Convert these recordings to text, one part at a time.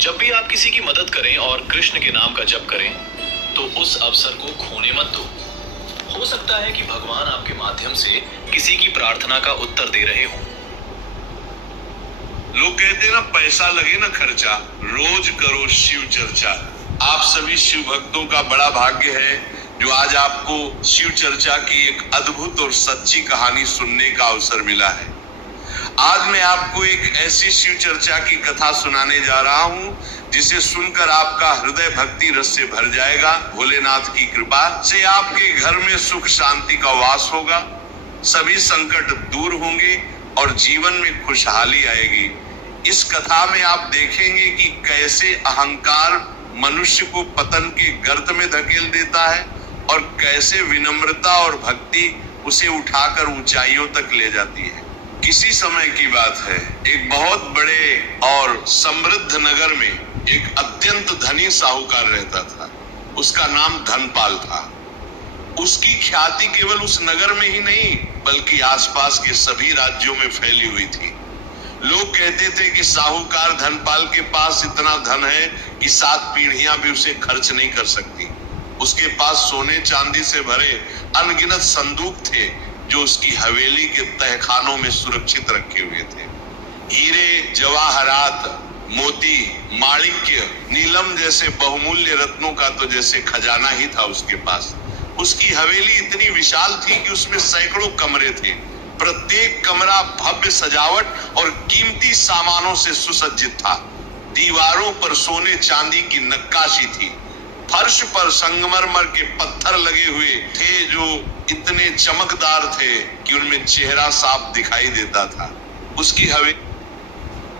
जब भी आप किसी की मदद करें और कृष्ण के नाम का जप करें, तो उस अवसर को खोने मत दो। हो सकता है कि भगवान आपके माध्यम से किसी की प्रार्थना का उत्तर दे रहे हों। लोग कहते हैं ना, पैसा लगे ना खर्चा, रोज करो शिव चर्चा। आप सभी शिव भक्तों का बड़ा भाग्य है जो आज आपको शिव चर्चा की एक अद्भुत और सच्ची कहानी सुनने का अवसर मिला है। आज मैं आपको एक ऐसी शिव चर्चा की कथा सुनाने जा रहा हूं जिसे सुनकर आपका हृदय भक्ति रस से भर जाएगा। भोलेनाथ की कृपा से आपके घर में सुख शांति का वास होगा, सभी संकट दूर होंगे और जीवन में खुशहाली आएगी। इस कथा में आप देखेंगे कि कैसे अहंकार मनुष्य को पतन के गर्त में धकेल देता है और कैसे विनम्रता और भक्ति उसे उठाकर ऊंचाइयों तक ले जाती है। किसी समय की बात है, एक बहुत बड़े और समृद्ध नगर में एक अत्यंत धनी साहूकार रहता था। उसका नाम धनपाल था। उसकी ख्याति केवल उस नगर में ही नहीं बल्कि आसपास के सभी राज्यों में फैली हुई थी। लोग कहते थे कि साहूकार धनपाल के पास इतना धन है कि 7 पीढ़ियां भी उसे खर्च नहीं कर सकती। उसके पास सोने चांदी से भरे अनगिनत संदूक थे जो उसकी हवेली के तहखानों में सुरक्षित रखे हुए थे। हीरे, जवाहरात, मोती, माणिक्य, नीलम जैसे बहुमूल्य रत्नों का तो जैसे खजाना ही था उसके पास। उसकी हवेली इतनी विशाल थी कि उसमें सैकड़ों कमरे थे। प्रत्येक कमरा भव्य सजावट और कीमती सामानों से सुसज्जित था। दीवारों पर सोने चांदी की नक्काशी थी। फर्श पर संगमरमर के पत्थर लगे हुए थे जो इतने चमकदार थे कि उनमें चेहरा साफ दिखाई देता था। उसकी हवेली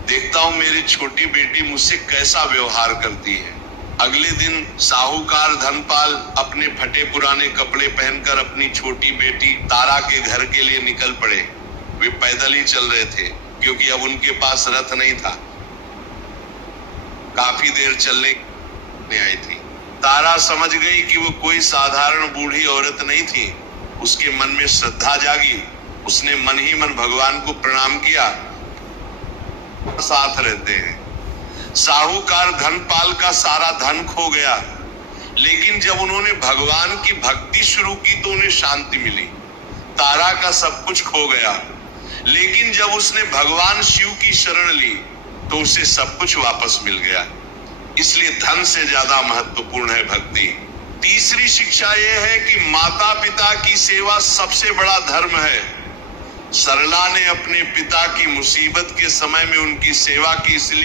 देखता हूं मेरी छोटी बेटी मुझसे कैसा व्यवहार करती है। अगले दिन साहूकार धनपाल अपने फटे पुराने कपड़े पहनकर अपनी छोटी बेटी तारा के घर के लिए निकल पड़े। वे पैदल ही चल रहे थे क्योंकि अब उनके पास रथ नहीं था। काफी देर चलने आई थी। तारा समझ गई कि वो कोई साधारण बूढ़ी औरत नहीं थी। उसके मन में श्रद्धा जागी। उसने मन ही मन भगवान को प्रणाम किया। साथ रहते हैं। साहूकार धनपाल का सारा धन खो गया, लेकिन जब उन्होंने भगवान की भक्ति शुरू की तो उन्हें शांति मिली। तारा का सब कुछ खो गया, लेकिन जब उसने भगवान शिव की शरण ली तो उसे सब कुछ वापस मिल गया। इसलिए धन से ज्यादा महत्वपूर्ण है भक्ति। तीसरी शिक्षा यह है कि माता पिता की सेवा सबसे बड़ा धर्म है। सरला ने अपने पिता की मुसीबत के समय में उनकी सेवा की, इसलिए